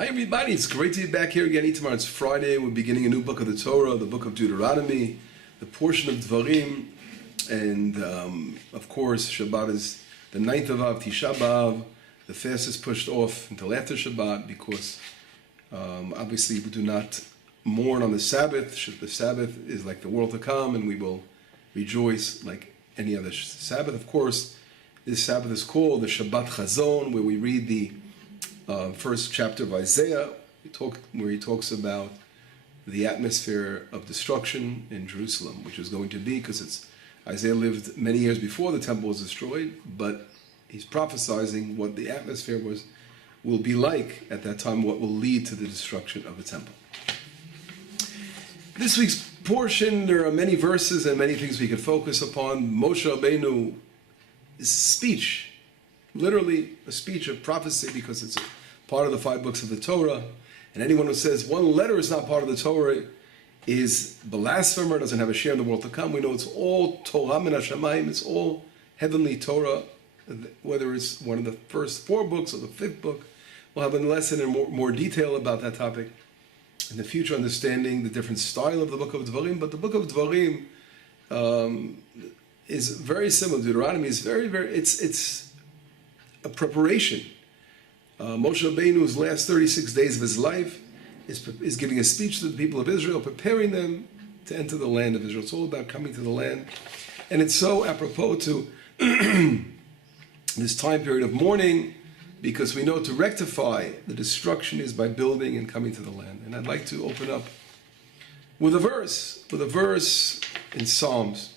Hi everybody, it's great to be back here again. Tomorrow it's Friday. We're beginning a new book of the Torah, the book of Deuteronomy, the portion of Divarim, and of course Shabbat is the 9th of Av, Tishah B'Av. The fast is pushed off until after Shabbat because obviously we do not mourn on the Sabbath. The Sabbath is like the world to come, and we will rejoice like any other Sabbath. Of course, this Sabbath is called the Shabbat Chazon, where we read the first chapter of Isaiah, where he talks about the atmosphere of destruction in Jerusalem, which is going to be, because Isaiah lived many years before the temple was destroyed, but he's prophesizing what the atmosphere will be like at that time, what will lead to the destruction of the temple. This week's portion, there are many verses and many things we can focus upon. Moshe Rabbeinu's speech, literally a speech of prophecy, because it's part of the 5 books of the Torah. And anyone who says one letter is not part of the Torah is blasphemer, doesn't have a share in the world to come. We know it's all Torah min hashamayim, it's all heavenly Torah, whether it's one of the first 4 books or the 5th book. We'll have a lesson in more detail about that topic in the future, understanding the different style of the book of Divarim. But the book of Divarim is very similar. Deuteronomy is it's a preparation. Moshe Rabbeinu's last 36 days of his life is giving a speech to the people of Israel, preparing them to enter the land of Israel. It's all about coming to the land. And it's so apropos to this time period of mourning, because we know to rectify the destruction is by building and coming to the land. And I'd like to open up with a verse in Psalms,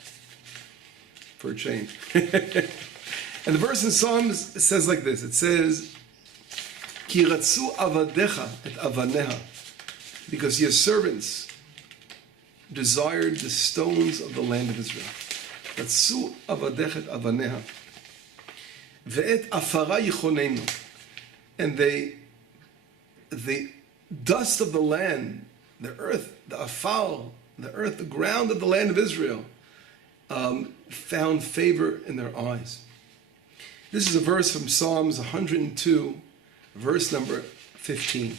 for a change. And the verse in Psalms says like this. It says, Ki ratzu avadecha et avaneha, because your servants desired the stones of the land of Israel. Ratzu avadecha et avaneha, ve'et afara yichonenu, and the dust of the land, the earth, the afar, the earth, the ground of the land of Israel, found favor in their eyes. This is a verse from Psalms 102, verse number 15.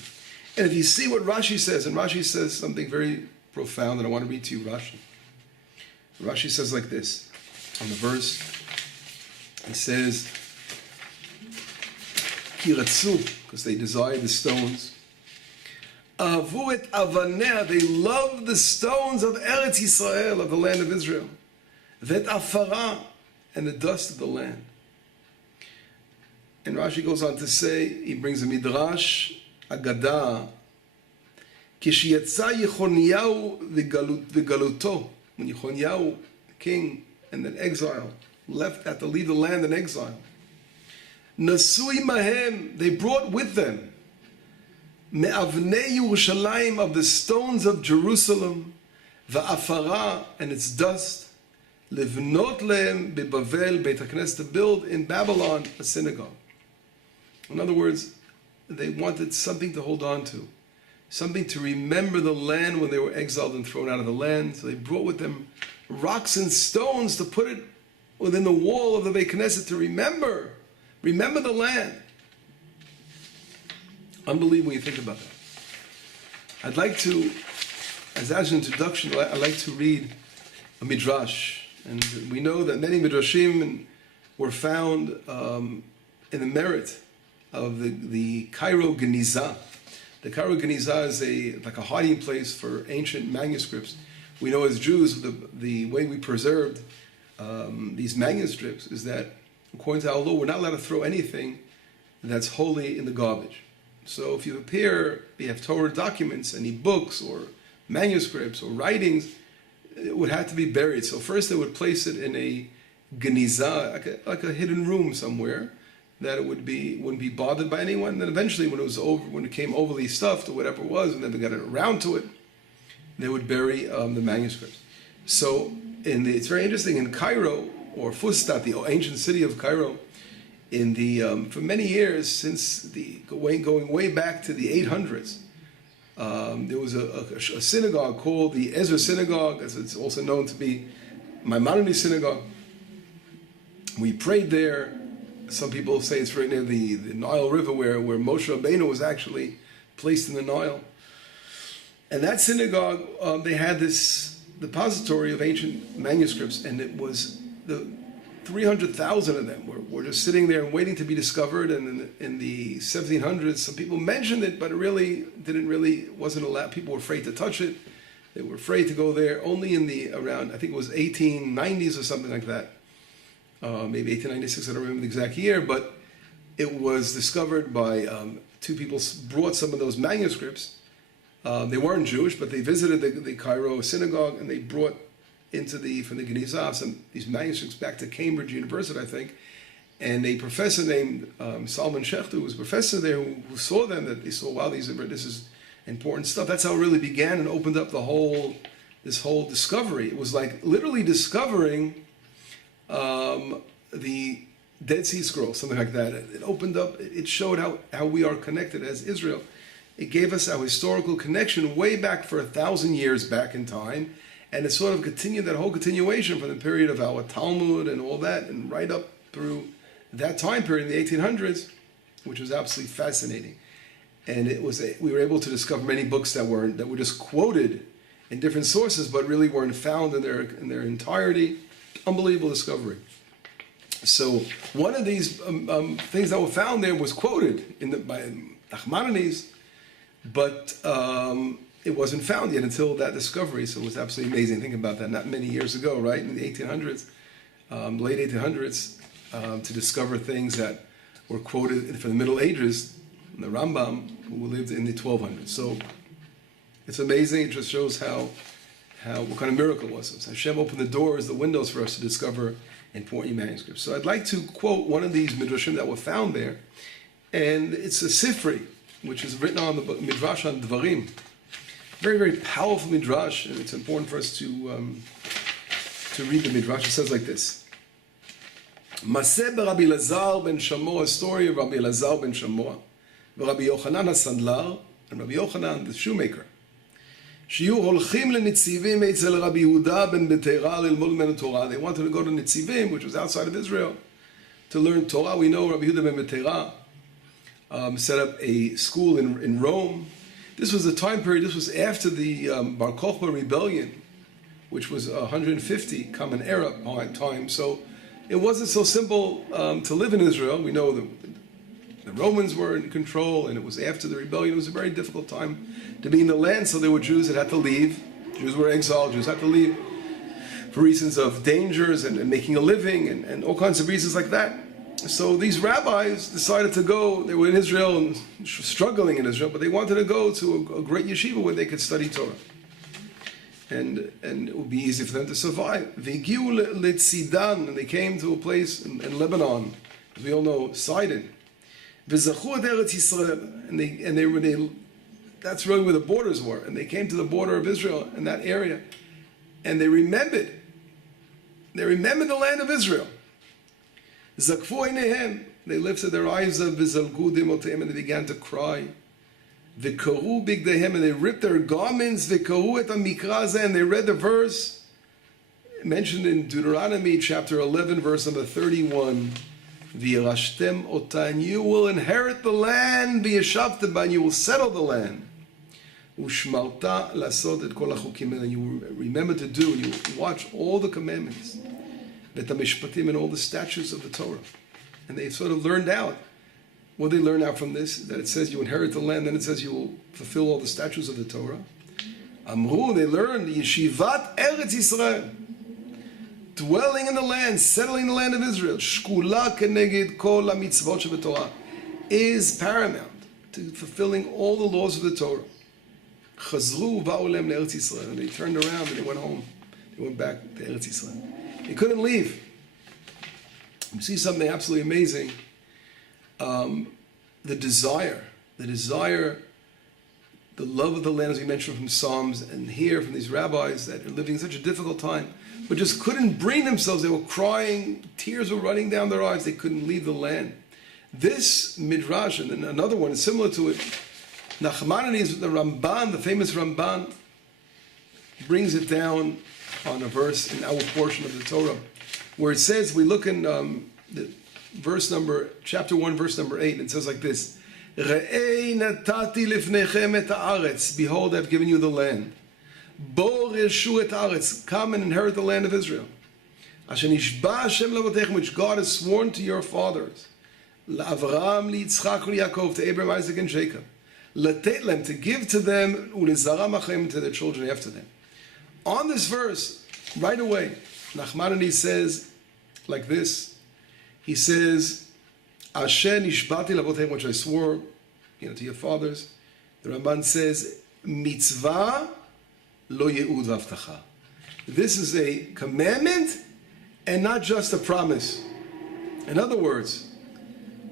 And if you see what Rashi says, and Rashi says something very profound, and I want to read to you Rashi. Rashi says like this on the verse. He says, Kiratsu, because they desired the stones. Avu et avanea, they loved the stones of Eretz Yisrael, of the land of Israel. Vet afara, and the dust of the land. And Rashi goes on to say, he brings a midrash, Agadah, Kishiyatza Yechoniyahu v'galuto, when Yechoniyahu, the king, and then exile, had to leave the land in exile. Nasui mahem, they brought with them, me'avnei Yerushalayim, of the stones of Jerusalem, va'afara, and its dust, livnot lehem beBavel Beit HaKnesset, to build in Babylon a synagogue. In other words, they wanted something to hold on to, something to remember the land when they were exiled and thrown out of the land. So they brought with them rocks and stones to put it within the wall of the Beit Knesset to remember the land. Unbelievable when you think about that. I'd like to, as an introduction, I'd like to read a midrash. And we know that many midrashim were found in the merit of the Cairo Genizah. The Cairo Genizah is like a hiding place for ancient manuscripts. We know as Jews, the way we preserved these manuscripts is that, according to our law, we're not allowed to throw anything that's holy in the garbage. So if you have Torah documents, any books or manuscripts or writings, it would have to be buried. So first they would place it in a Genizah, like a hidden room somewhere, that it wouldn't be bothered by anyone. And then eventually, when it came overly stuffed or whatever it was, and then they got around to it, they would bury the manuscripts. So it's very interesting in Cairo, or Fustat, the ancient city of Cairo, for many years, since going way back to the 800s, there was a synagogue called the Ezra Synagogue, as it's also known to be Maimonides Synagogue. We prayed there. Some people say it's right near the Nile River where Moshe Rabbeinu was actually placed in the Nile. And that synagogue, they had this depository of ancient manuscripts, and it was the 300,000 of them were just sitting there and waiting to be discovered. And in the 1700s, some people mentioned it, but it wasn't allowed. People were afraid to touch it. They were afraid to go there. Only in the around, I think it was 1890s or something like that, maybe 1896. I don't remember the exact year, but it was discovered by two people. Brought some of those manuscripts. They weren't Jewish, but they visited the Cairo synagogue, and they brought from the Genizah these manuscripts back to Cambridge University, I think. And a professor named Salman Shechter, who was a professor there, who saw them, that they saw, wow, this is important stuff. That's how it really began and opened up this whole discovery. It was like literally discovering the Dead Sea Scrolls, something like that. It opened up, it showed how we are connected as Israel. It gave us our historical connection way back for 1,000 years back in time. And it sort of continued, that whole continuation from the period of our Talmud and all that, and right up through that time period in the 1800s, which was absolutely fascinating. And we were able to discover many books that were just quoted in different sources, but really weren't found in their entirety. Unbelievable discovery. So one of these things that were found there was quoted by Nachmanides, but it wasn't found yet until that discovery. So it was absolutely amazing. Think about that. Not many years ago, right, in the 1800s, late 1800s, to discover things that were quoted from the Middle Ages, the Rambam, who lived in the 1200s. So it's amazing. It just shows what kind of miracle it was. So Hashem opened the doors, the windows for us to discover important manuscripts. So I'd like to quote one of these midrashim that were found there, and it's a Sifri, which is written on the book Midrash on Divarim. Very, very powerful midrash, and it's important for us to read the midrash. It says like this: Maseh Rabbi Elazar ben Shamoa, a story of Rabbi Elazar ben Shamoa, Rabbi Yochanan HaSandlar, and Rabbi Yochanan the shoemaker. שיהיו הולכים לנציבים אצל רבי יהודה בן בתירה ללמוד ממנו תורה. They wanted to go to Nitzivim, which was outside of Israel, to learn Torah. We know Rabbi Yehuda ben Betera set up a school in Rome. This was a time period, this was after the Bar Kokhba rebellion, which was 150 Common Era time. So it wasn't so simple to live in Israel. We know the Romans were in control, and it was after the rebellion. It was a very difficult time to be in the land, so there were Jews that had to leave. Jews were exiled, Jews had to leave for reasons of dangers and making a living and all kinds of reasons like that. So these rabbis decided to go. They were in Israel and struggling in Israel, but they wanted to go to a great yeshiva where they could study Torah. And it would be easy for them to survive. V'giu leTzidan, and they came to a place in Lebanon, as we all know, Sidon. V'zachu et Eretz Yisrael, and they that's really where the borders were. And they came to the border of Israel in that area, and they remembered the land of Israel. Zakfu einehem, they lifted their eyes up, v'zalgu demotehem, and they began to cry. V'karu bigdehem, and they ripped their garments. V'karu et hamikra hazeh, and they read the verse mentioned in Deuteronomy chapter 11, verse number 31. V'yirashtem otan, you will inherit the land. V'yeshavtem ba, you will settle the land. Ushmalta lasot et kol hachukim, and you will remember to do, and you will watch all the commandments, v'et hamishpatim, and all the statutes of the Torah. And they sort of learned out. What they learn out from this, that it says you inherit the land, then it says you will fulfill all the statutes of the Torah. Amru, they learned Yeshivat Eretz Yisrael, dwelling in the land, settling the land of Israel, Shkula keneged kol hamitzvot shebetorah, is paramount to fulfilling all the laws of the Torah. Chazru va'u lehem le'Eretz Yisrael, and they turned around and they went home. They went back to Eretz Yisrael. They couldn't leave. You see something absolutely amazing. The desire, the love of the land, as we mentioned from Psalms, and here from these rabbis that are living in such a difficult time, but just couldn't bring themselves. They were crying, tears were running down their eyes. They couldn't leave the land. This midrash, and another one is similar to it. Nachmanides, the Ramban, the famous Ramban, brings it down on a verse in our portion of the Torah, where it says, we look in chapter 1, verse number 8, and it says like this: Re'ei natati lifnechem et haaretz. Behold, I've given you the land. Bo reshu et haaretz. Come and inherit the land of Israel. Asher nishba Hashem lavotechem, which God has sworn to your fathers. LaAvraham, LiYitzchak, LiYaakov, to Abraham, Isaac, and Jacob. Letetlem, to give to them, ulizaram achem, to their children after them. On this verse, right away, Nachmanides says like this. He says, Asher nishbati lavotechem, which I swore, to your fathers. The Ramban says, mitzvah lo ye'ud v'avtacha. This is a commandment and not just a promise. In other words,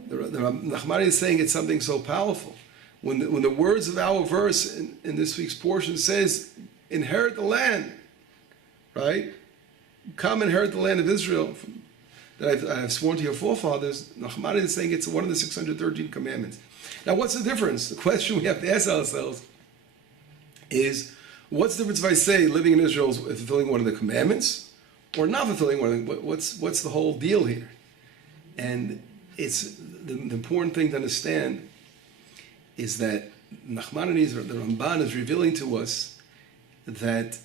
the Nachmanides is saying it's something so powerful. When the words of our verse in this week's portion says, inherit the land, right? Come inherit the land of Israel that I have sworn to your forefathers. Nachmanides is saying it's one of the 613 commandments. Now, what's the difference? The question we have to ask ourselves is, what's the difference if I say living in Israel is fulfilling one of the commandments or not fulfilling one of the, what's the whole deal here? And it's the important thing to understand is that Nachmanides, or the Ramban, is revealing to us that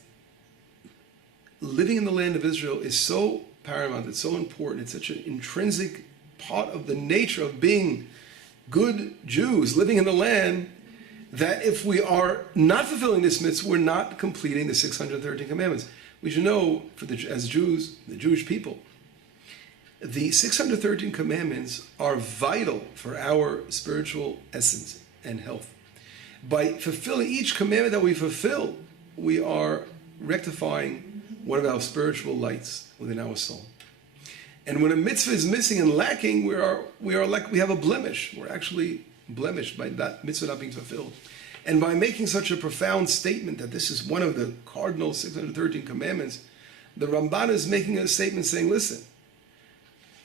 living in the land of Israel is so paramount, it's so important, it's such an intrinsic part of the nature of being good Jews living in the land, that if we are not fulfilling this mitzvah, we're not completing the 613 commandments. We should know, as Jews, the Jewish people, the 613 commandments are vital for our spiritual essence and health. By fulfilling each commandment that we fulfill, we are rectifying one of our spiritual lights within our soul. And when a mitzvah is missing and lacking, we are like we have a blemish. We're actually blemished by that mitzvah not being fulfilled. And by making such a profound statement that this is one of the cardinal 613 commandments, the Ramban is making a statement saying, listen,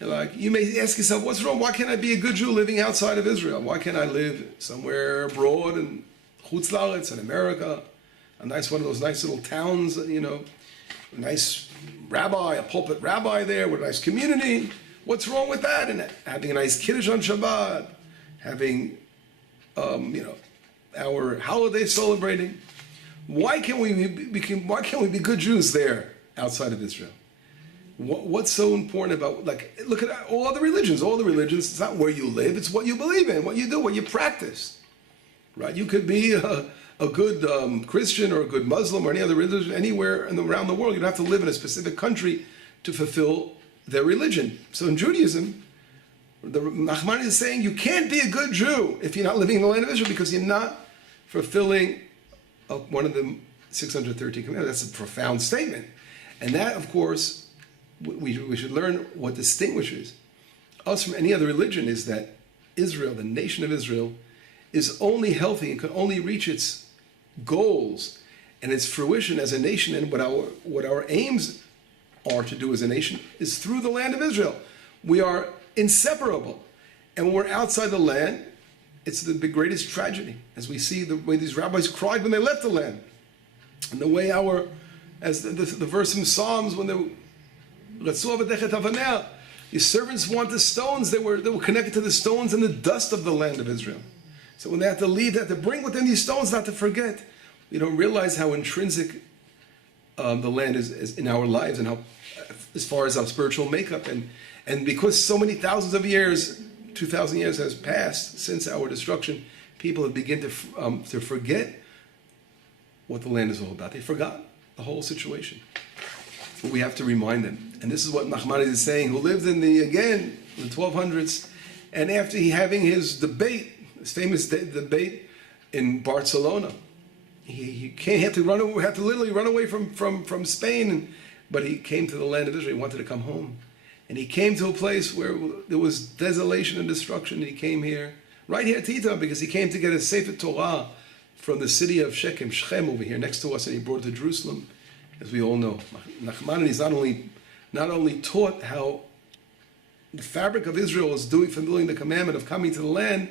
like, you may ask yourself, what's wrong? Why can't I be a good Jew living outside of Israel? Why can't I live somewhere abroad in Chutz La'aretz in America, a nice one of those nice little towns, a nice rabbi, a pulpit rabbi there with a nice community? What's wrong with that? And having a nice kiddush on Shabbat, having, our holiday celebrating. Why can't we be good Jews there outside of Israel? What's so important about, look at all other religions. All the religions, it's not where you live, it's what you believe in, what you do, what you practice. Right? You could be a good Christian or a good Muslim or any other religion anywhere around the world. You don't have to live in a specific country to fulfill their religion. So in Judaism, the Nachmanides is saying you can't be a good Jew if you're not living in the land of Israel because you're not fulfilling one of the 613 commandments. That's a profound statement. And that, of course, we should learn what distinguishes us from any other religion is that Israel, the nation of Israel, is only healthy and can only reach its goals and its fruition as a nation, and what our aims are to do as a nation is through the land of Israel. We are inseparable. And when we're outside the land, it's the greatest tragedy, as we see the way these rabbis cried when they left the land. And the way as the verse from Psalms, when the servants want the stones, they were connected to the stones and the dust of the land of Israel. So when they had to leave, they had to bring with them these stones not to forget. We don't realize how intrinsic the land is in our lives and how, as far as our spiritual makeup. And because so many thousands of years, 2,000 years has passed since our destruction, people have begun to forget what the land is all about. They forgot the whole situation. But we have to remind them. And this is what Nachmanides is saying, who lived in the 1200s, and after having his famous debate in Barcelona, he had to literally run away from Spain, but he came to the land of Israel. He wanted to come home. And he came to a place where there was desolation and destruction, and he came here, right here at Tita, because he came to get a Sefer Torah from the city of Shechem over here next to us, and he brought it to Jerusalem, as we all know. Nachmanides not only taught how the fabric of Israel is fulfilling the commandment of coming to the land,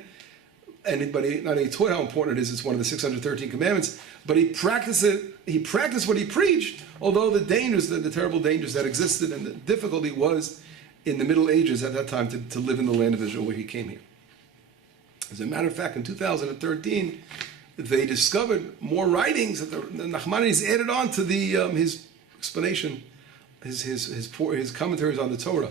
but he not only taught how important it is, it's one of the 613 commandments, but he practiced it. He practiced what he preached, although the dangers, the terrible dangers that existed and the difficulty was in the Middle Ages at that time to live in the land of Israel where he came here. As a matter of fact, in 2013, they discovered more writings that the Nachmanides added on to the his explanation, his commentaries on the Torah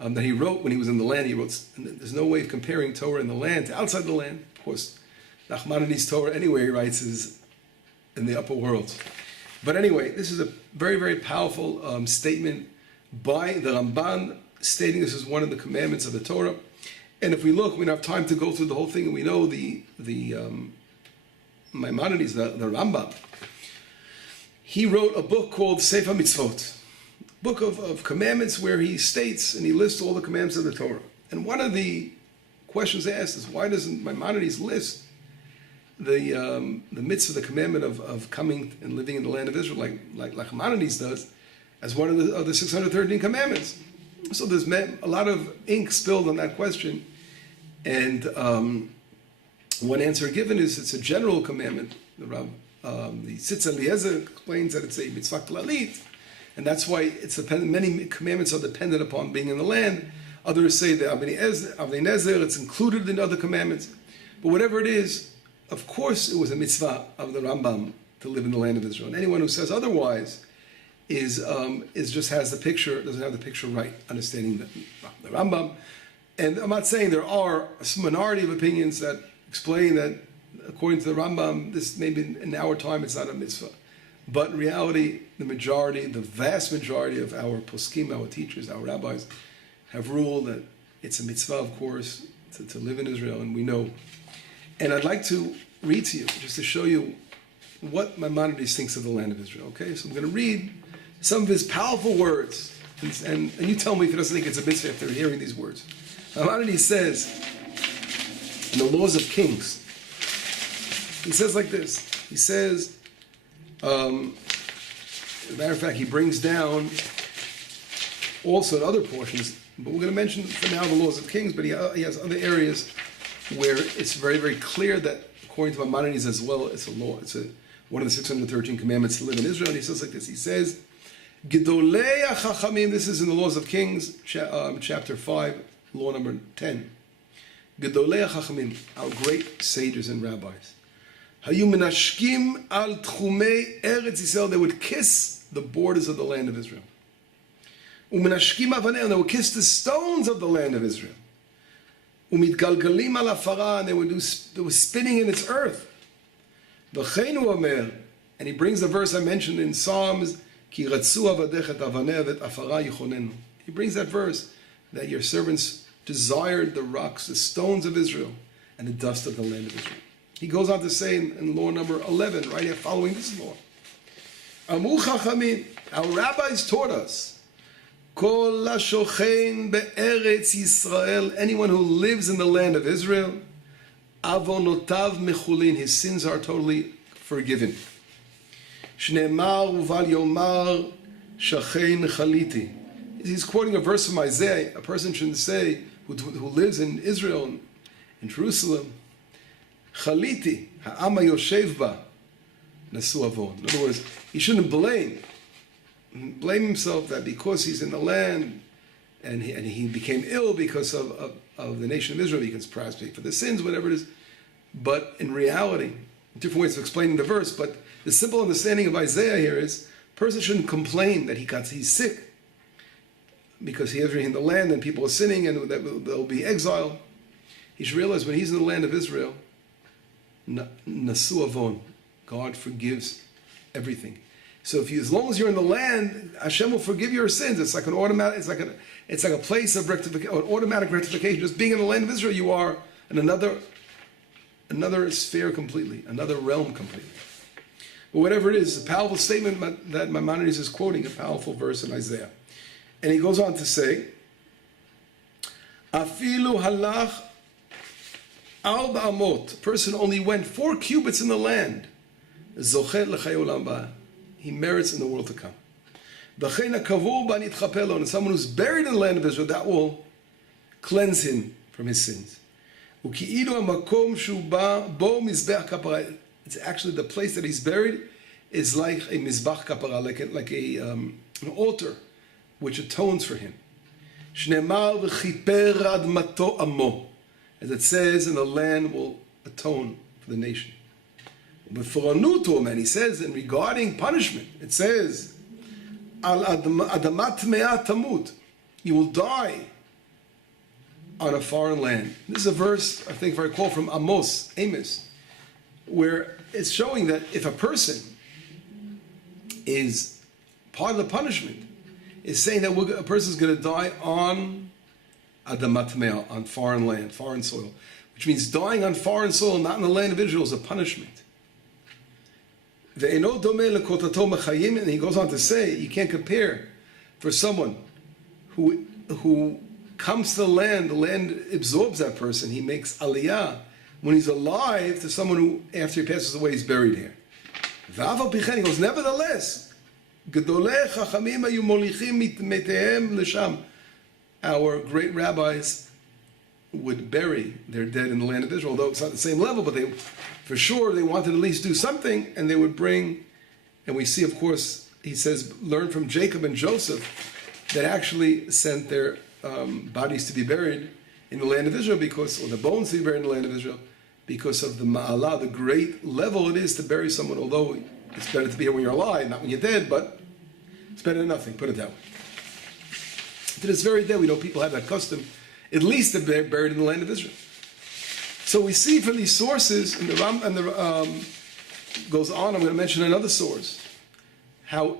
that he wrote when he was in the land. He wrote, there's no way of comparing Torah in the land to outside the land. Of course, Nachmanides' Torah, anyway, he writes, is in the upper worlds. But anyway, this is a very, very powerful statement by the Ramban, stating this is one of the commandments of the Torah. And if we look, we don't have time to go through the whole thing, and we know the Maimonides, the Rambam, he wrote a book called Sefer Mitzvot, book of commandments, where he states and he lists all the commandments of the Torah. And one of the questions asked is, why doesn't Maimonides list the mitzvah, the commandment of coming and living in the land of Israel, like Maimonides does, as one of the 613 commandments? So there's a lot of ink spilled on that question, and one answer given is it's a general commandment. The Tzitz Eliezer explains that it's a mitzvah klalit, and that's why it's dependent. Many commandments are dependent upon being in the land. Others say that Avnei Nezer, it's included in other commandments. But whatever it is, of course, it was a mitzvah of the Rambam to live in the land of Israel. And anyone who says otherwise is just has the picture, doesn't have the picture right, understanding the Rambam. And I'm not saying there are a minority of opinions that explain that, according to the Rambam, this maybe in our time it's not a mitzvah. But in reality, the vast majority of our poskim, our teachers, our rabbis, have ruled that it's a mitzvah, of course, to live in Israel, and we know. And I'd like to read to you, just to show you what Maimonides thinks of the land of Israel. Okay, so I'm going to read some of his powerful words, and you tell me if he doesn't think it's a mitzvah after hearing these words. Maimonides says, in the Laws of Kings, he says like this. He says, as a matter of fact, he brings down also in other portions, but we're going to mention for now the Laws of Kings, but he has other areas where it's very, very clear that, according to Maimonides as well, it's a law. It's one of the 613 commandments to live in Israel. And he says like this. He says, Gedolei HaChachamim, this is in the Laws of Kings, chapter 5, law number 10. Gedolei HaChachamim, our great sages and rabbis. Hayu menashkim al tchumei Eretz Yisrael, they would kiss the borders of the land of Israel. Umenashkim avanei, they would kiss the stones of the land of Israel. Umitgalgalim al afara, and they were spinning in its earth. V'cheinu omer, and he brings the verse I mentioned in Psalms, Ki ratzu avadech et avaneh vet afara yichonenu. He brings that verse that your servants desired the rocks, the stones of Israel, and the dust of the land of Israel. He goes on to say in law number 11, right here following this law, Amu chachamim, our rabbis taught us, Kol lashochein be'eretz Yisrael, anyone who lives in the land of Israel, avonotav mechulin, his sins are totally forgiven. Shneimar uval yomar shachein chaliti. He's quoting a verse from Isaiah. A person shouldn't say, who lives in Israel, in Jerusalem, Chaliti, ha'ama yoshev ba, nasu avon. In other words, he shouldn't blame himself that because he's in the land and he became ill because of the nation of Israel, he can perhaps pay for the sins, whatever it is. But in reality, different ways of explaining the verse, but the simple understanding of Isaiah here is, a person shouldn't complain that he's sick because he is in the land and people are sinning and they'll be exiled. He should realize when he's in the land of Israel, nasu avon, God forgives everything. So as long as you're in the land, Hashem will forgive your sins. It's like an automatic. It's like a place of rectification, an automatic rectification. Just being in the land of Israel, you are in another sphere completely, another realm completely. But whatever it is, a powerful statement that Maimonides is quoting, a powerful verse in Isaiah, and he goes on to say, "Afilu halach arba amot." A person only went 4 cubits in the land. Zochet l'chayei olam haba. He merits in the world to come. And someone who's buried in the land of Israel, that will cleanse him from his sins. It's actually the place that he's buried is like a mizbach kapara, like an altar which atones for him. as it says, and the land will atone for the nation. But for anutum, and he says, and regarding punishment, it says, al adamat me'at tamut, you will die on a foreign land. This is a verse, I think, if I recall, from Amos, where it's showing that if a person is part of the punishment, is saying that a person is going to die on adamat me'ah, on foreign land, foreign soil, which means dying on foreign soil, not in the land of Israel, is a punishment. And he goes on to say, you can't compare for someone who comes to the land absorbs that person, he makes aliyah when he's alive, to someone who, after he passes away, is buried here. He goes, nevertheless, our great rabbis would bury their dead in the land of Israel, although it's not the same level, but for sure they wanted to at least do something, and they would bring, and we see, of course, he says, learn from Jacob and Joseph, that actually sent their bodies to be buried in the land of Israel, or the bones to be buried in the land of Israel, because of the ma'alah, the great level it is to bury someone, although it's better to be here when you're alive, not when you're dead, but it's better than nothing, put it that way. To this very day, we know people have that custom, at least to be buried in the land of Israel. So we see from these sources, and the goes on, I'm going to mention another source, how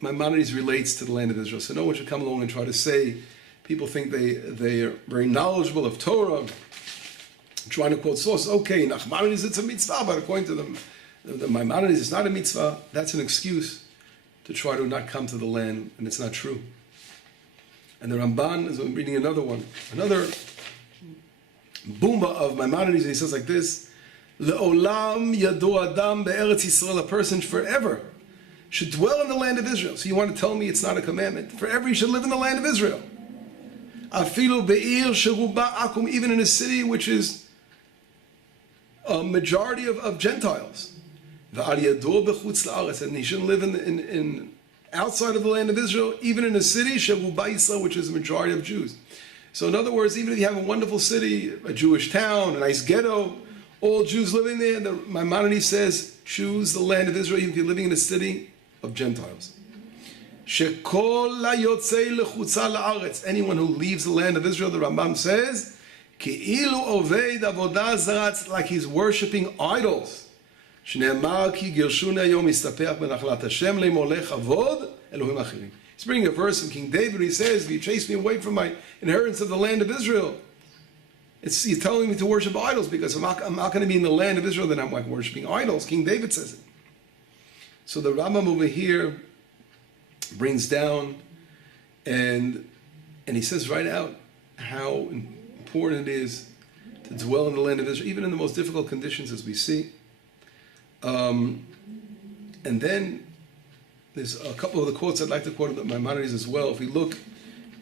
Maimonides relates to the land of Israel. So no one should come along and try to say, people think they are very knowledgeable of Torah, trying to quote sources. Okay, Nachmanides, it's a mitzvah, but according to the Maimonides, it's not a mitzvah. That's an excuse to try to not come to the land, and it's not true. And the Ramban, as I'm reading another one, another boomba of Maimonides, and he says like this, Le'olam yadu adam be'eretz Yisrael, a person forever should dwell in the land of Israel. So you want to tell me it's not a commandment? Forever you should live in the land of Israel. Afilu be'ir sheruba akum, even in a city which is a majority of Gentiles. V'al yadu bechutz la'aretz, and he shouldn't live in outside of the land of Israel, even in a city sheruba Yisrael, which is a majority of Jews. So in other words, even if you have a wonderful city, a Jewish town, a nice ghetto, all Jews living there, the Maimonides says, choose the land of Israel even if you're living in a city of Gentiles. Anyone who leaves the land of Israel, the Rambam says, like he's worshipping idols. He's bringing a verse from King David. He says, if you chase me away from my inheritance of the land of Israel, he's telling me to worship idols, because I'm not going to be in the land of Israel, then I'm like worshiping idols. King David says it. So the Rambam over here brings down, and he says right out how important it is to dwell in the land of Israel, even in the most difficult conditions, as we see. And then there's a couple of the quotes I'd like to quote about Maimonides as well. If we look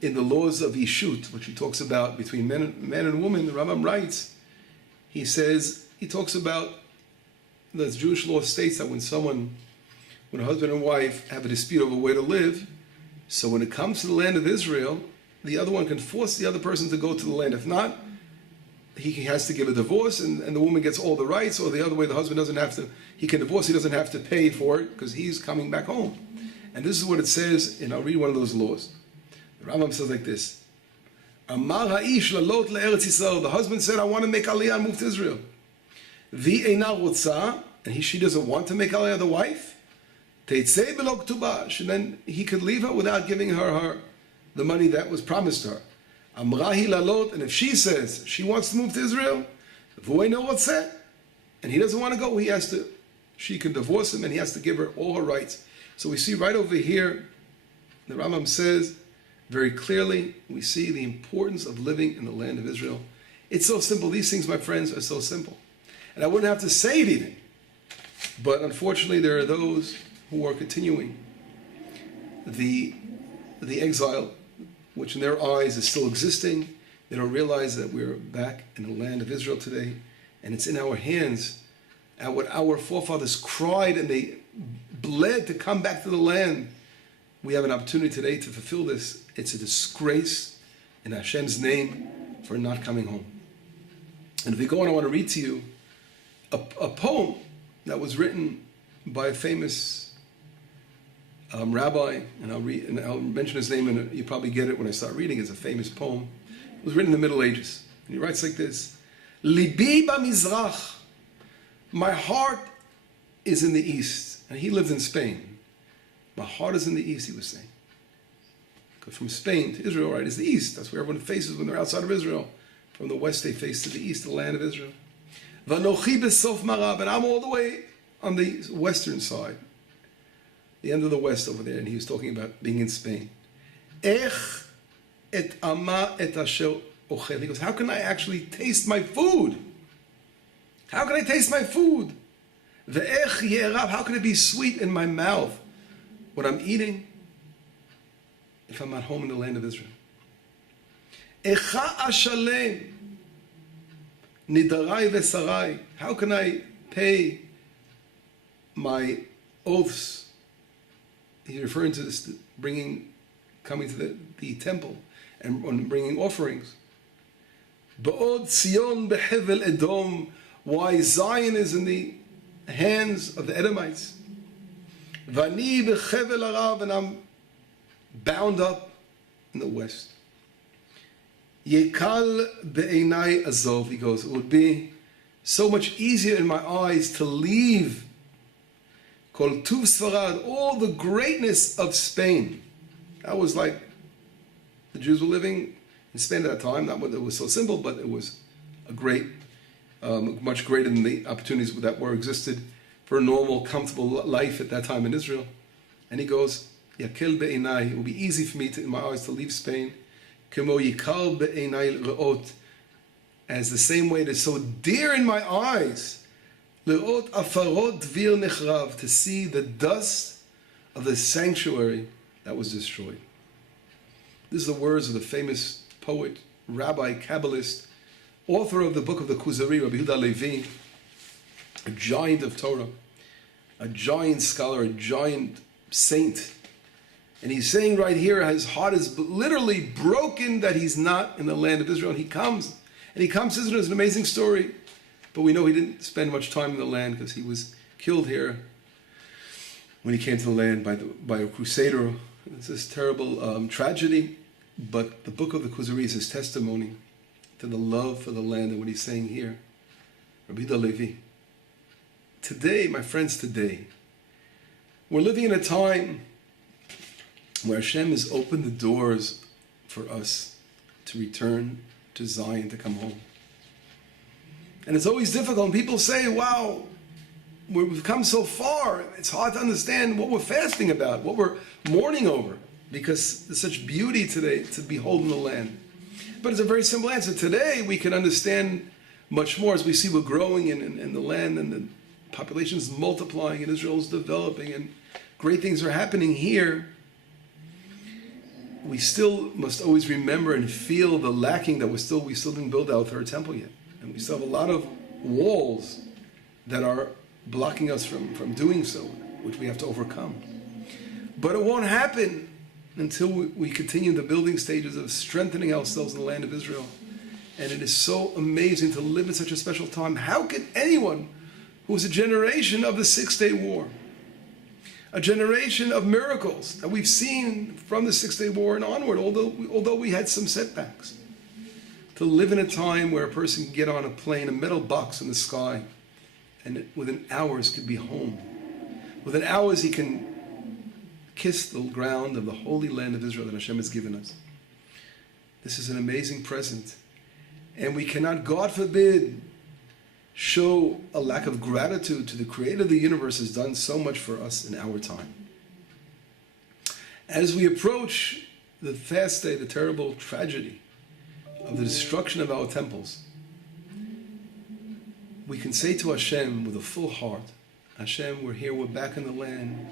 in the laws of Ishut, which he talks about between men and women, the Rambam writes, he talks about, the Jewish law states that when a husband and wife have a dispute over where to live, so when it comes to the land of Israel, the other one can force the other person to go to the land. If not, he has to give a divorce, and the woman gets all the rights, or the other way, the husband doesn't have to, he can divorce, he doesn't have to pay for it, because he's coming back home. And this is what it says, and I'll read one of those laws. The Rambam says like this, Amar ha'ish lalot le'eretz Yisrael, the husband said, I want to make aliyah and move to Israel. V'eina rotza, and she doesn't want to make aliyah, the wife, teitzei b'lo ketubah, then he could leave her without giving her the money that was promised her. Amrahi lalot, and if she says she wants to move to Israel, v'eina rotza, and he doesn't want to go, she can divorce him, and he has to give her all her rights. So we see right over here, the Rambam says very clearly, we see the importance of living in the land of Israel. It's so simple. These things, my friends, are so simple. And I wouldn't have to say it even. But unfortunately, there are those who are continuing the exile, which in their eyes is still existing. They don't realize that we're back in the land of Israel today, and it's in our hands. And what our forefathers cried and they bled to come back to the land, we have an opportunity today to fulfill this. It's a disgrace in Hashem's name for not coming home. And if we go on, I want to read to you a poem that was written by a famous rabbi, and I'll mention his name, and you probably get it when I start reading. It's a famous poem. It was written in the Middle Ages, and he writes like this: "Libi b'mizrach, my heart is in the east." And he lived in Spain. My heart is in the east, he was saying. Because from Spain to Israel, right, is the east. That's where everyone faces when they're outside of Israel. From the west, they face to the east, the land of Israel. Vanochi b'sof marav, and I'm all the way on the western side, the end of the west over there. And he was talking about being in Spain. Ech et ama et asher ochel. He goes, how can I actually taste my food? How can I taste my food? Ve'ech ye'erav, how can it be sweet in my mouth when I'm eating if I'm at home in the land of Israel? Echa ashalem nidarai vesarai, how can I pay my oaths? He's referring to this, coming to the temple and bringing offerings. Ba'od Sion behevel Edom, why Zion is in the hands of the Edomites. Vani bechevel arav, and I'm bound up in the west. Yekal be'enai azov, he goes, it would be so much easier in my eyes to leave Kol Tuv Sfarad, all the greatness of Spain. That was like, the Jews were living in Spain at that time. Not that it was so simple, but it was a great, much greater than the opportunities that were existed for a normal, comfortable life at that time in Israel. And he goes, Yakel be'enai, it will be easy for me in my eyes to leave Spain. Kemo yikal be'enai re'ot, as the same way it is so dear in my eyes, le'ot afarot dvir nechrav, to see the dust of the sanctuary that was destroyed. This is the words of the famous poet, rabbi, Kabbalist, author of the book of the Kuzari, Rabbi Yehuda Levi, a giant of Torah, a giant scholar, a giant saint. And he's saying right here, his heart is literally broken that he's not in the land of Israel. And he comes to Israel. It's an amazing story. But we know he didn't spend much time in the land because he was killed here when he came to the land by a crusader. It's this terrible tragedy. But the book of the Kuzari is his testimony to the love for the land and what he's saying here. Rabbi Yehuda Levi. Today, my friends, today, we're living in a time where Hashem has opened the doors for us to return to Zion, to come home. And it's always difficult. And people say, wow, we've come so far. It's hard to understand what we're fasting about, what we're mourning over, because there's such beauty today to behold in the land. But it's a very simple answer. Today, we can understand much more as we see we're growing in the land, and the population is multiplying, and Israel is developing, and great things are happening here. We still must always remember and feel the lacking that we still didn't build our third temple yet. And we still have a lot of walls that are blocking us from doing so, which we have to overcome. But it won't happen until we continue the building stages of strengthening ourselves in the land of Israel. And it is so amazing to live in such a special time. How can anyone who is a generation of the 6-Day War, a generation of miracles that we've seen from the 6-Day War and onward, although we had some setbacks, to live in a time where a person can get on a plane, a metal box in the sky, and within hours could be home. Within hours he can kiss the ground of the holy land of Israel that Hashem has given us. This is an amazing present. And we cannot, God forbid, show a lack of gratitude to the Creator of the universe who has done so much for us in our time. As we approach the fast day, the terrible tragedy of the destruction of our temples, we can say to Hashem with a full heart, Hashem, we're here, we're back in the land,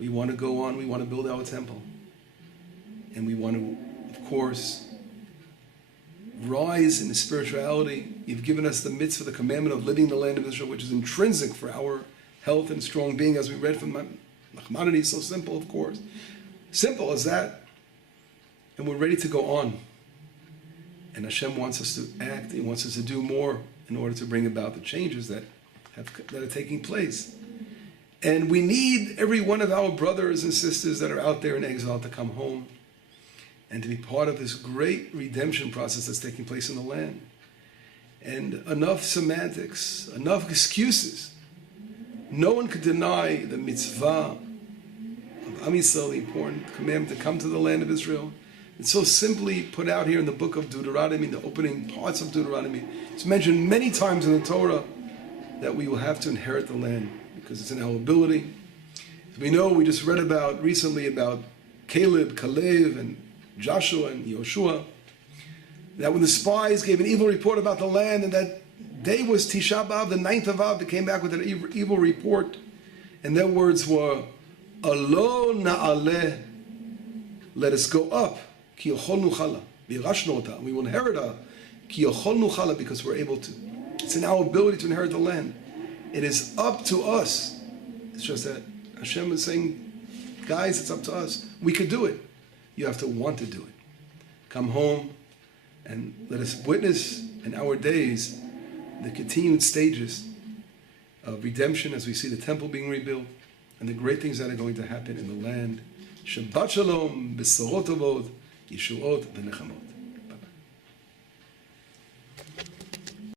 we want to go on, we want to build our temple. And we want to, of course, rise in the spirituality. You've given us the mitzvah, the commandment of living in the land of Israel, which is intrinsic for our health and strong being, as we read from Nachmanides. So simple, of course. Simple as that. And we're ready to go on. And Hashem wants us to act. He wants us to do more in order to bring about the changes that are taking place. And we need every one of our brothers and sisters that are out there in exile to come home and to be part of this great redemption process that's taking place in the land. And enough semantics, enough excuses. No one could deny the mitzvah of Am Yisrael, the important commandment to come to the land of Israel. It's so simply put out here in the book of Deuteronomy, the opening parts of Deuteronomy. It's mentioned many times in the Torah that we will have to inherit the land because it's in our ability. As we know, we just read recently about Caleb, and Joshua and Yoshua, that when the spies gave an evil report about the land, and that day was Tishah B'Av, the 9th of Av, they came back with an evil report, and their words were, Alo na'aleh, let us go up, ki yocholnu chala, v'yirashnu ota, we will inherit her, ki yocholnu chala, because we're able to. It's in our ability to inherit the land. It is up to us. It's just that Hashem is saying, guys, it's up to us. We could do it. You have to want to do it. Come home and let us witness in our days the continued stages of redemption as we see the temple being rebuilt and the great things that are going to happen in the land. Shabbat Shalom, Besorot Tovot, Yeshuot, V'Nechamot.